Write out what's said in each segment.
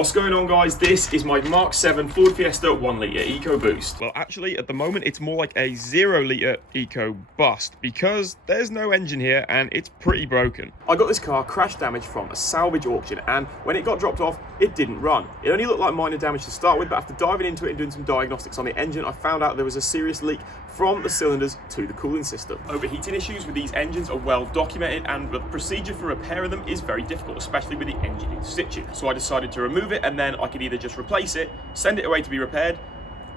What's going on, guys? This is my Mark 7 Ford Fiesta 1 litre EcoBoost. Well, actually, at the moment, it's more like a 0 litre EcoBust because there's no engine here and it's pretty broken. I got this car crash damage from a salvage auction, and when it got dropped off, it didn't run. It only looked like minor damage to start with, but after diving into it and doing some diagnostics on the engine, I found out there was a serious leak from the cylinders to the cooling system. Overheating issues with these engines are well documented, and the procedure for repairing them is very difficult, especially with the engine in situ. So I decided to remove it, and then I could either just replace it, send it away to be repaired,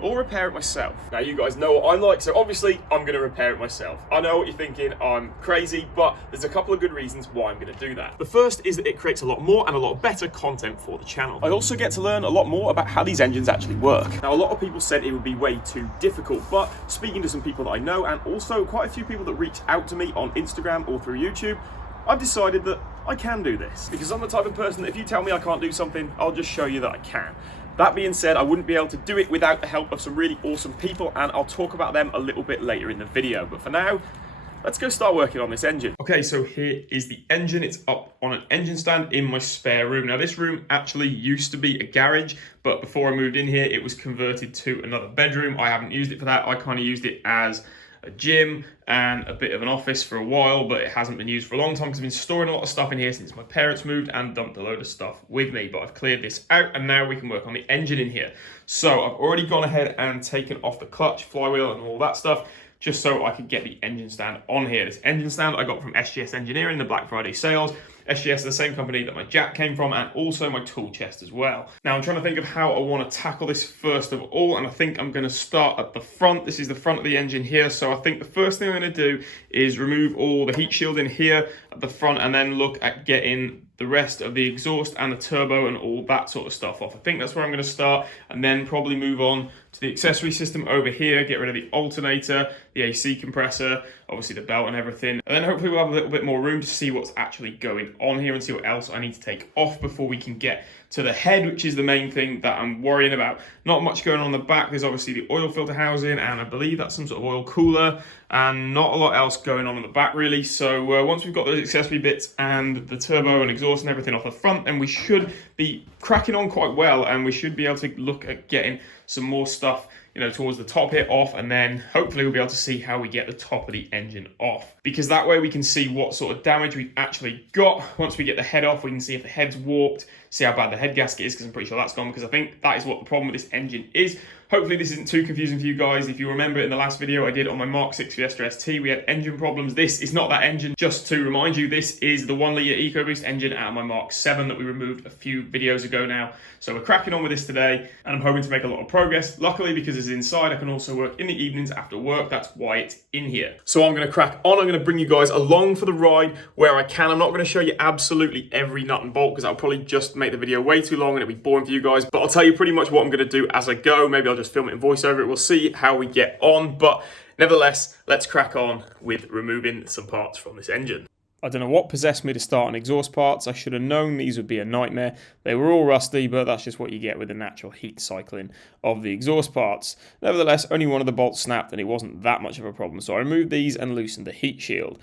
or repair it myself. Now, you guys know what I'm like, so obviously I'm going to repair it myself. I know what you're thinking, I'm crazy, but there's a couple of good reasons why I'm going to do that. The first is that it creates a lot more and a lot better content for the channel. I also get to learn a lot more about how these engines actually work. Now, a lot of people said it would be way too difficult, but speaking to some people that I know, and also quite a few people that reached out to me on Instagram or through YouTube, I've decided that I can do this, because I'm the type of person that if you tell me I can't do something, I'll just show you that I can. That being said, I wouldn't be able to do it without the help of some really awesome people, and I'll talk about them a little bit later in the video. But for now, let's go start working on this engine. Okay, so here is the engine. It's up on an engine stand in my spare room. Now, this room actually used to be a garage, but before I moved in here, it was converted to another bedroom. I haven't used it for that. I kind of used it as a gym and a bit of an office for a while, but it hasn't been used for a long time because I've been storing a lot of stuff in here since my parents moved and dumped a load of stuff with me. But I've cleared this out, and now we can work on the engine in here. So I've already gone ahead and taken off the clutch, flywheel, and all that stuff, just so I could get the engine stand on here. This engine stand I got from SGS Engineering, the Black Friday sales. SGS is the same company that my jack came from, and also my tool chest as well. Now, I'm trying to think of how I want to tackle this first of all, and I think I'm going to start at the front. This is the front of the engine here, so I think the first thing I'm going to do is remove all the heat shield in here at the front, and then look at getting the rest of the exhaust and the turbo and all that sort of stuff off. I think that's where I'm going to start, and then probably move on to the accessory system over here, get rid of the alternator, the AC compressor, obviously the belt and everything, and then hopefully we'll have a little bit more room to see what's actually going on here and see what else I need to take off before we can get to the head, which is the main thing that I'm worrying about. Not much going on the back. There's obviously the oil filter housing, and I believe that's some sort of oil cooler, and not a lot else going on in the back really. So once we've got those accessory bits and the turbo and exhaust and everything off the front, then we should be cracking on quite well, and we should be able to look at getting some more stuff, you know, towards the top here off, and then hopefully we'll be able to see how we get the top of the engine off, because that way we can see what sort of damage we've actually got. Once we get the head off, we can see if the head's warped, see how bad the head gasket is, because I'm pretty sure that's gone, because I think that is what the problem with this engine is. Hopefully this isn't too confusing for you guys. If you remember in the last video I did on my Mark 6 Fiesta ST, we had engine problems. This is not that engine. Just to remind you, this is the 1 litre EcoBoost engine out of my Mark 7 that we removed a few videos ago now. So we're cracking on with this today, and I'm hoping to make a lot of progress. Luckily, because it's inside, I can also work in the evenings after work. That's why it's in here. So I'm going to crack on. I'm going to bring you guys along for the ride where I can. I'm not going to show you absolutely every nut and bolt, because I'll probably just make the video way too long and it'll be boring for you guys. But I'll tell you pretty much what I'm going to do as I go. Maybe I'll just film it in voiceover. We'll see how we get on. But nevertheless, let's crack on with removing some parts from this engine. I don't know what possessed me to start on exhaust parts. I should have known these would be a nightmare. They were all rusty, but that's just what you get with the natural heat cycling of the exhaust parts. Nevertheless, only one of the bolts snapped, and it wasn't that much of a problem. So I removed these and loosened the heat shield.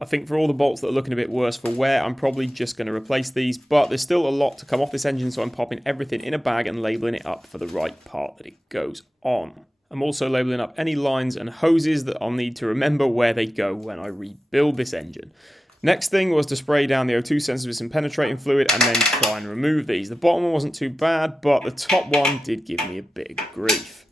I think for all the bolts that are looking a bit worse for wear, I'm probably just going to replace these, but there's still a lot to come off this engine, so I'm popping everything in a bag and labeling it up for the right part that it goes on. I'm also labeling up any lines and hoses that I'll need to remember where they go when I rebuild this engine. Next thing was to spray down the O2 sensors with some penetrating fluid and then try and remove these. The bottom one wasn't too bad, but the top one did give me a bit of grief.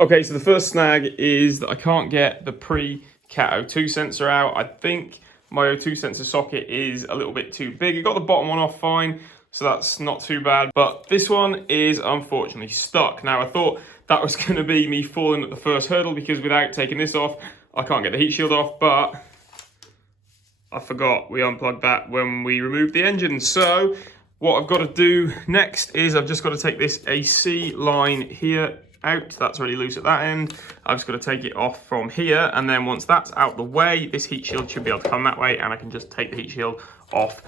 Okay, so the first snag is that I can't get the pre-cat O2 sensor out. I think my O2 sensor socket is a little bit too big. I got the bottom one off fine, so that's not too bad. But this one is unfortunately stuck. Now, I thought that was going to be me falling at the first hurdle, because without taking this off, I can't get the heat shield off, but I forgot we unplugged that when we removed the engine. So what I've got to do next is I've just got to take this AC line here out. That's already loose at that end. I've just got to take it off from here, and then once that's out the way, this heat shield should be able to come that way, and I can just take the heat shield off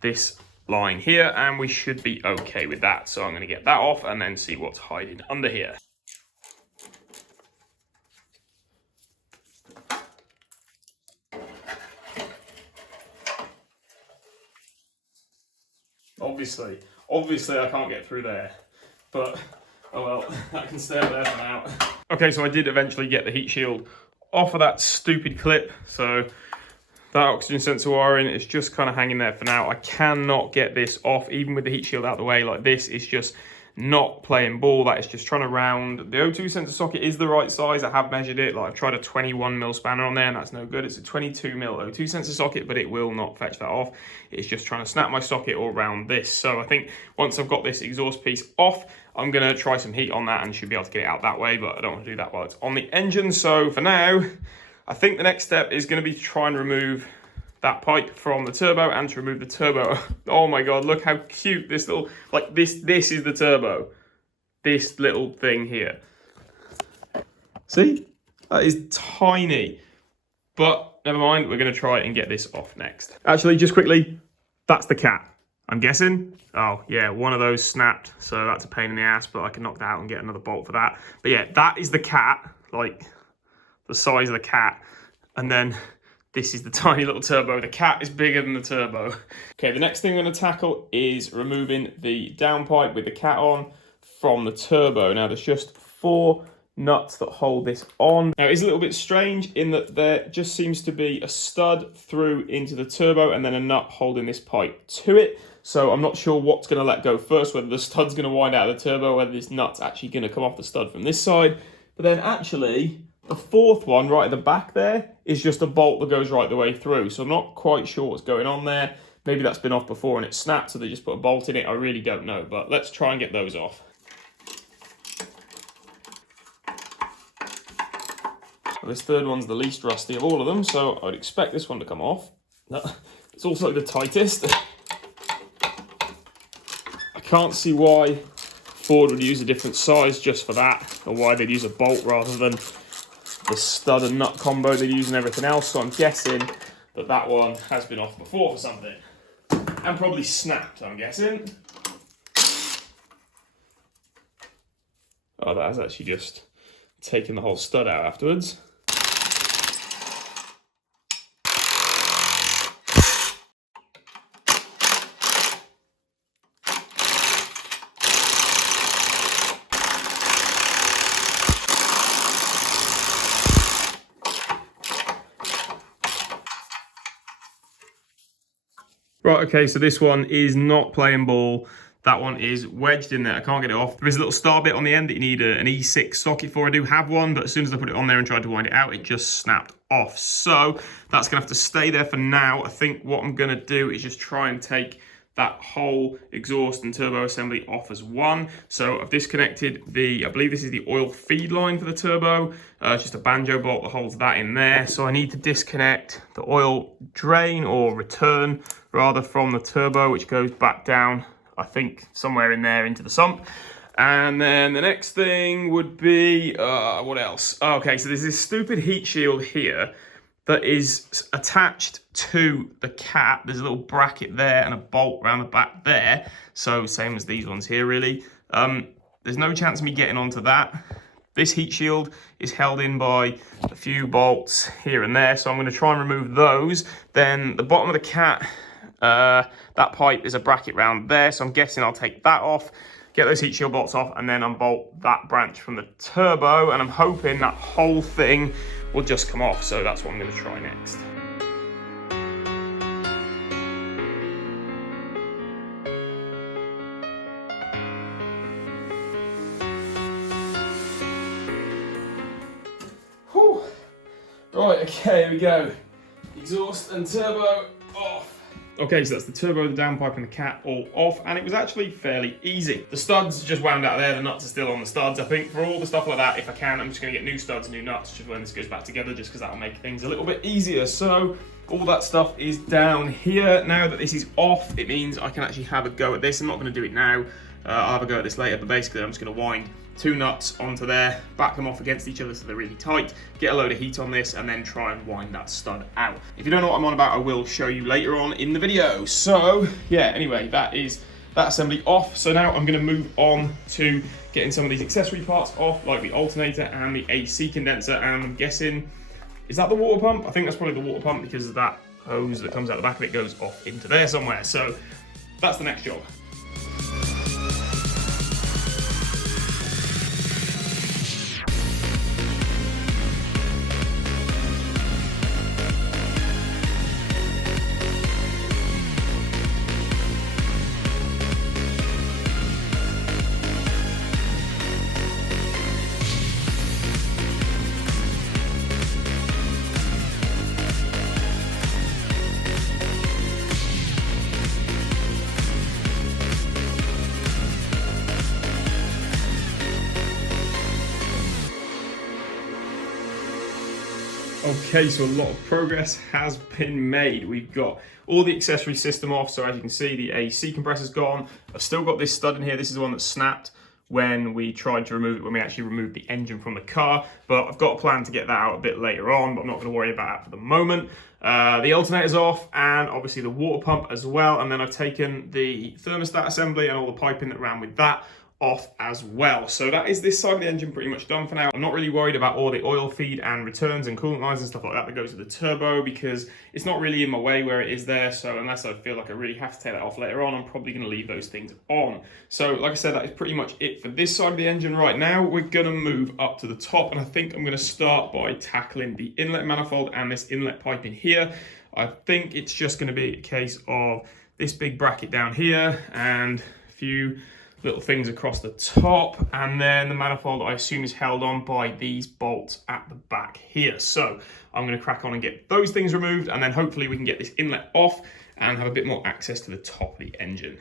this line here, and we should be okay with that. So I'm going to get that off and then see what's hiding under here. Obviously I can't get through there, but oh well, that can stay up there for now. Okay, so I did eventually get the heat shield off of that stupid clip, so that oxygen sensor wiring is just kind of hanging there for now. I cannot get this off, even with the heat shield out of the way. Like, this is just not playing ball. That is just trying to round. The O2 sensor socket is the right size. I have measured it. Like, I've tried a 21mm spanner on there, and that's no good. It's a 22mm O2 sensor socket, but it will not fetch that off. It's just trying to snap my socket all around this. So I think once I've got this exhaust piece off, I'm going to try some heat on that and should be able to get it out that way, but I don't want to do that while it's on the engine. So for now, I think the next step is going to be to try and remove that pipe from the turbo and to remove the turbo. Oh my God, look how cute this little, like this is the turbo. This little thing here. See? That is tiny. But never mind, we're going to try and get this off next. Actually, just quickly, that's the cat, I'm guessing. Oh yeah, one of those snapped, so that's a pain in the ass, but I can knock that out and get another bolt for that. But yeah, that is the cat, like the size of the cat. And then this is the tiny little turbo. The cat is bigger than the turbo. Okay, the next thing I'm going to tackle is removing the downpipe with the cat on from the turbo. Now, there's just 4 nuts that hold this on. Now, it's a little bit strange in that there just seems to be a stud through into the turbo and then a nut holding this pipe to it. So I'm not sure what's going to let go first, whether the stud's going to wind out of the turbo, whether this nut's actually going to come off the stud from this side. But then actually, the 4th one right at the back there is just a bolt that goes right the way through. So I'm not quite sure what's going on there. Maybe that's been off before and it snapped, so they just put a bolt in it. I really don't know, but let's try and get those off. Well, this 3rd one's the least rusty of all of them, so I'd expect this one to come off. It's also the tightest. I can't see why Ford would use a different size just for that, or why they'd use a bolt rather than the stud and nut combo they use and everything else. So I'm guessing that that one has been off before for something, and probably snapped, I'm guessing. Oh, that has actually just taken the whole stud out afterwards. Right, okay, so this one is not playing ball. That one is wedged in there. I can't get it off. There is a little star bit on the end that you need an E6 socket for. I do have one, but as soon as I put it on there and tried to wind it out, it just snapped off. So that's going to have to stay there for now. I think what I'm going to do is just try and take that whole exhaust and turbo assembly off as one. So I've disconnected the, I believe this is the oil feed line for the turbo. It's just a banjo bolt that holds that in there. So I need to disconnect the oil drain, or return rather, from the turbo, which goes back down, I think somewhere in there into the sump. And then the next thing would be, what else? Oh, okay, so there's this stupid heat shield here that is attached to the cat. There's a little bracket there and a bolt around the back there. So same as these ones here, really. There's no chance of me getting onto that. This heat shield is held in by a few bolts here and there. So I'm gonna try and remove those. Then the bottom of the cat, that pipe is a bracket round there. So I'm guessing I'll take that off, get those heat shield bolts off, and then unbolt that branch from the turbo. And I'm hoping that whole thing will just come off. So that's what I'm going to try next. Whew. Right, okay, here we go. Exhaust and turbo off. Okay, so that's the turbo, the downpipe, and the cat all off, and it was actually fairly easy. The studs just wound out there, the nuts are still on the studs. I think for all the stuff like that, if I can, I'm just gonna get new studs, new nuts, just when this goes back together, just because that'll make things a little bit easier. So all that stuff is down here. Now that this is off, it means I can actually have a go at this. I'm not gonna do it now, I'll have a go at this later, but basically I'm just gonna wind 2 nuts onto there, back them off against each other so they're really tight, get a load of heat on this, and then try and wind that stud out. If you don't know what I'm on about, I will show you later on in the video. So yeah, anyway, that is that assembly off. So now I'm going to move on to getting some of these accessory parts off, like the alternator and the AC condenser. And I'm guessing, is that the water pump? I think that's probably the water pump, because that hose that comes out the back of it goes off into there somewhere. So that's the next job. Okay, so a lot of progress has been made. We've got all the accessory system off, so as you can see, the AC compressor's gone. I've still got this stud in here. This is the one that snapped when we tried to remove it, when we actually removed the engine from the car, but I've got a plan to get that out a bit later on, but I'm not going to worry about that for the moment. The alternator's off, and obviously the water pump as well, and then I've taken the thermostat assembly and all the piping that ran with that off as well. So that is this side of the engine pretty much done for now. I'm not really worried about all the oil feed and returns and coolant lines and stuff like that that goes with the turbo, because it's not really in my way where it is there. So unless I feel like I really have to take that off later on, I'm probably going to leave those things on. So like I said, that is pretty much it for this side of the engine right now. We're going to move up to the top, and I think I'm going to start by tackling the inlet manifold and this inlet pipe in here. I think it's just going to be a case of this big bracket down here and a few little things across the top, and then the manifold I assume is held on by these bolts at the back here. So I'm going to crack on and get those things removed, and then hopefully we can get this inlet off and have a bit more access to the top of the engine.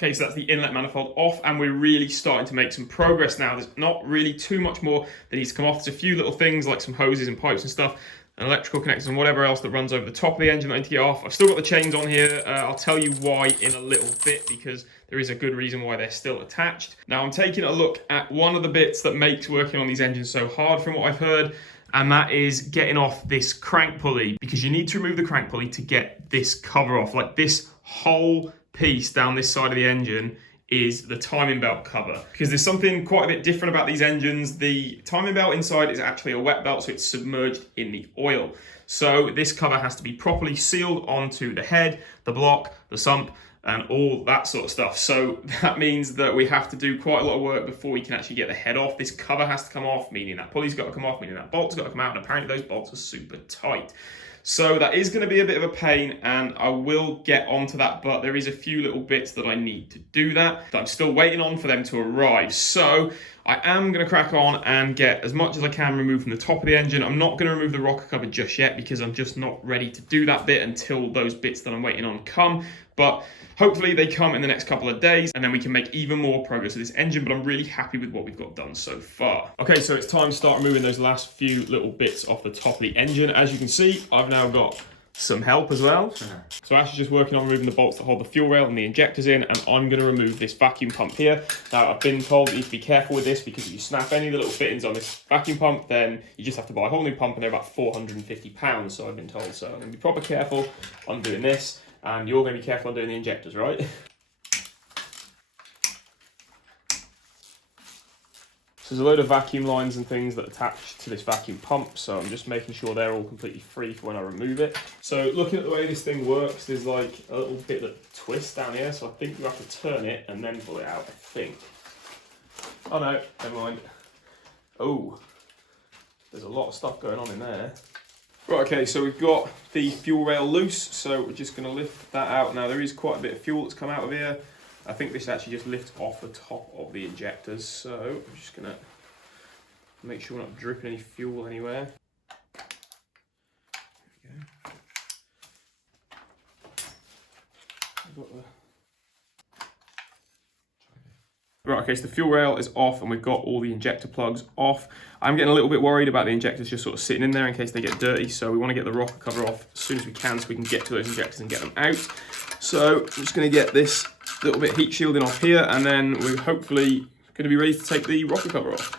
Okay, so that's the inlet manifold off, and we're really starting to make some progress now. There's not really too much more that needs to come off. There's a few little things like some hoses and pipes and stuff, and electrical connectors and whatever else that runs over the top of the engine that I need to get off. I've still got the chains on here. I'll tell you why in a little bit, because there is a good reason why they're still attached. Now I'm taking a look at one of the bits that makes working on these engines so hard from what I've heard, and that is getting off this crank pulley, because you need to remove the crank pulley to get this cover off. Like, this whole piece down this side of the engine is the timing belt cover, because there's something quite a bit different about these engines. The timing belt inside is actually a wet belt, so it's submerged in the oil. So this cover has to be properly sealed onto the head, the block, the sump, and all that sort of stuff. So that means that we have to do quite a lot of work before we can actually get the head off. This cover has to come off, meaning that pulley's got to come off, meaning that bolt's got to come out, and apparently those bolts are super tight. So that is going to be a bit of a pain, and I will get onto that, but there is a few little bits that I need to do that I'm still waiting on for them to arrive. So I am going to crack on and get as much as I can removed from the top of the engine. I'm not going to remove the rocker cover just yet, because I'm just not ready to do that bit until those bits that I'm waiting on come. But hopefully they come in the next couple of days, and then we can make even more progress with this engine, but I'm really happy with what we've got done so far. Okay, so it's time to start removing those last few little bits off the top of the engine. As you can see, I've now got some help as well. So Ash is just working on removing the bolts that hold the fuel rail and the injectors in, and I'm going to remove this vacuum pump here. Now, I've been told that you need to be careful with this, because if you snap any of the little fittings on this vacuum pump, then you just have to buy a whole new pump, and they're about £450, so I've been told. So I'm going to be proper careful on doing this, and you're going to be careful on doing the injectors, right? So there's a load of vacuum lines and things that attach to this vacuum pump, so I'm just making sure they're all completely free for when I remove it. So looking at the way this thing works, there's like a little bit that twists down here, so I think you have to turn it and then pull it out, I think. Oh no, never mind. Oh, there's a lot of stuff going on in there. Right, okay, so we've got the fuel rail loose, so we're just going to lift that out. Now, there is quite a bit of fuel that's come out of here. I think this actually just lifts off the top of the injectors, so I'm just going to make sure we're not dripping any fuel anywhere. There we go. Right, okay, so the fuel rail is off, and we've got all the injector plugs off. I'm getting a little bit worried about the injectors just sort of sitting in there in case they get dirty, so we want to get the rocker cover off as soon as we can, so we can get to those injectors and get them out. So I'm just going to get this little bit of heat shielding off here, and then we're hopefully going to be ready to take the rocker cover off.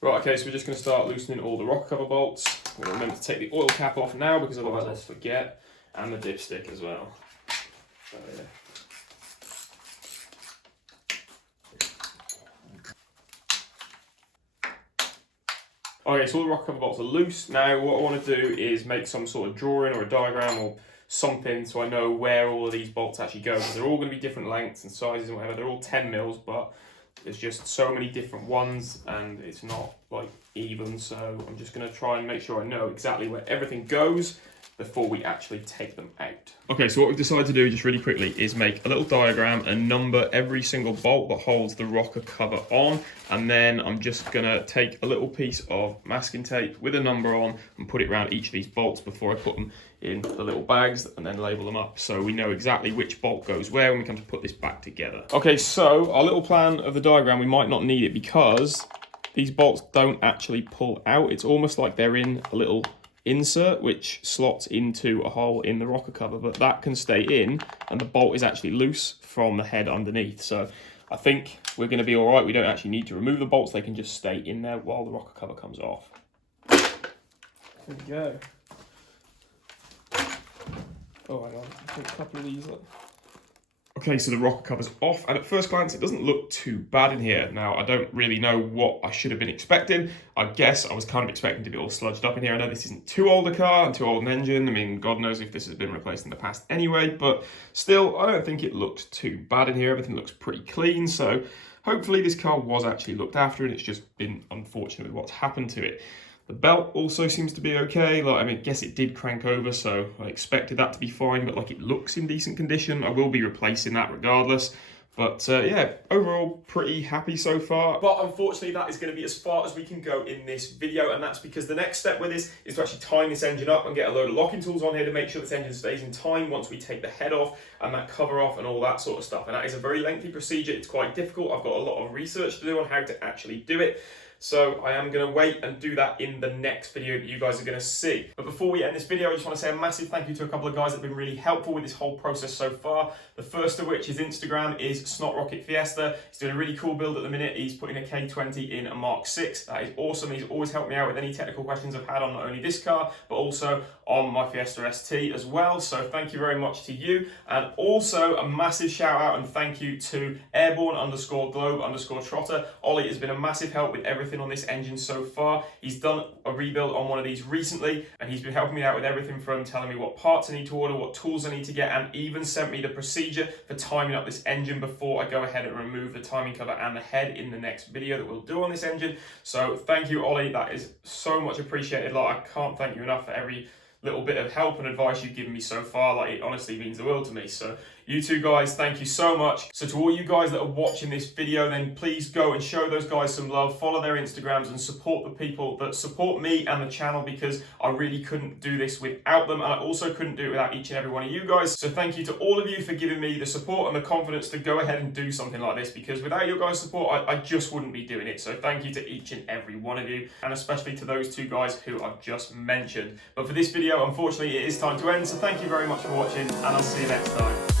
Right, okay, so we're just going to start loosening all the rocker cover bolts. We'll remember to take the oil cap off now, because otherwise I'll forget, and the dipstick as well. So, yeah. Okay, so all the rocker cover bolts are loose. Now what I want to do is make some sort of drawing or a diagram or something so I know where all of these bolts actually go, because they're all going to be different lengths and sizes and whatever. They're all 10 mils, but There's just so many different ones and it's not like even, so I'm just going to try and make sure I know exactly where everything goes before we actually take them out. Okay, so what we've decided to do just really quickly is make a little diagram and number every single bolt that holds the rocker cover on, and then I'm just gonna take a little piece of masking tape with a number on and put it around each of these bolts before I put them in the little bags and then label them up so we know exactly which bolt goes where when we come to put this back together. Okay, so our little plan of the diagram, we might not need it because these bolts don't actually pull out. It's almost like they're in a little insert which slots into a hole in the rocker cover, but that can stay in and the bolt is actually loose from the head underneath. So I think we're going to be all right. We don't actually need to remove the bolts. They can just stay in there while the rocker cover comes off. There we go. Oh, hang on. I think a couple of these up. Okay, so the rocker cover's off, and at first glance, it doesn't look too bad in here. Now, I don't really know what I should have been expecting. I guess I was kind of expecting to be all sludged up in here. I know this isn't too old a car and too old an engine. I mean, God knows if this has been replaced in the past anyway, but still, I don't think it looks too bad in here. Everything looks pretty clean, so hopefully this car was actually looked after and it's just been unfortunate with what's happened to it. The belt also seems to be okay. Like, I mean, I guess it did crank over, so I expected that to be fine, but like it looks in decent condition. I will be replacing that regardless. But yeah, overall pretty happy so far. But unfortunately, that is going to be as far as we can go in this video, and that's because the next step with this is to actually time this engine up and get a load of locking tools on here to make sure this engine stays in time once we take the head off and that cover off and all that sort of stuff. And that is a very lengthy procedure. It's quite difficult. I've got a lot of research to do on how to actually do it. So I am going to wait and do that in the next video that you guys are going to see. But before we end this video, I just want to say a massive thank you to a couple of guys that have been really helpful with this whole process so far. The first of which, his Instagram is SnotRocket Fiesta. He's doing a really cool build at the minute. He's putting a K20 in a Mark 6. That is awesome. He's always helped me out with any technical questions I've had on not only this car, but also on my Fiesta ST as well. So thank you very much to you. And also a massive shout out and thank you to Airborne_Globe_Trotter. Ollie has been a massive help with everything on this engine so far. He's done a rebuild on one of these recently, and he's been helping me out with everything from telling me what parts I need to order, what tools I need to get, and even sent me the procedure for timing up this engine before I go ahead and remove the timing cover and the head in the next video that we'll do on this engine. So thank you, Ollie. That is so much appreciated. Like, I can't thank you enough for every little bit of help and advice you've given me so far. Like, it honestly means the world to me. So you two guys, thank you so much. So to all you guys that are watching this video, then please go and show those guys some love, follow their Instagrams and support the people that support me and the channel, because I really couldn't do this without them, and I also couldn't do it without each and every one of you guys. So thank you to all of you for giving me the support and the confidence to go ahead and do something like this, because without your guys' support, I just wouldn't be doing it. So thank you to each and every one of you, and especially to those two guys who I've just mentioned. But for this video, unfortunately, it is time to end. So thank you very much for watching, and I'll see you next time.